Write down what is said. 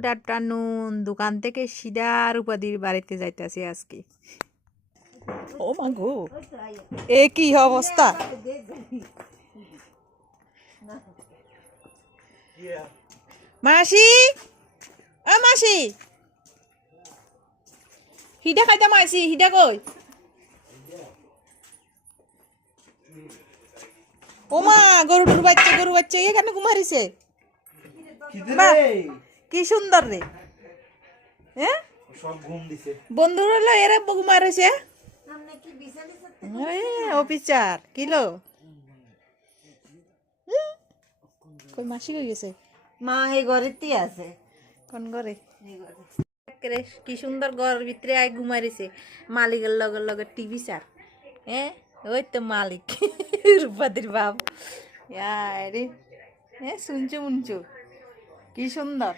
Good afternoon দোকান থেকে সিধা রূপাদির বাড়িতে যাইতেছি আজকে। ও মা গো। এ কি অবস্থা? মাসি? ও মাসি? হিডা খাইতে মাসি হিডা কই? ও মা গরু বাচ্চা গরু বাচ্চা এখানে ঘুমারিছে বাহ, কি সুন্দর রে। হ্যাঁ? সব ঘুম দিছে। বন্ধুর হলো এরা ঘুমারেছে অফিসার কিলো কই মাসি কই গেছে? মা এই ঘরেতে আছে। কোন ঘরে? কি সুন্দর ঘর ভিতরে আই ঘুমারিছে মালিকের লগে লগে টিভি চার। হ্যাঁ ওই তো মালিক রূপাদির বাপ। রে। হ্যাঁ শুনছো মুনছো? কি সুন্দর।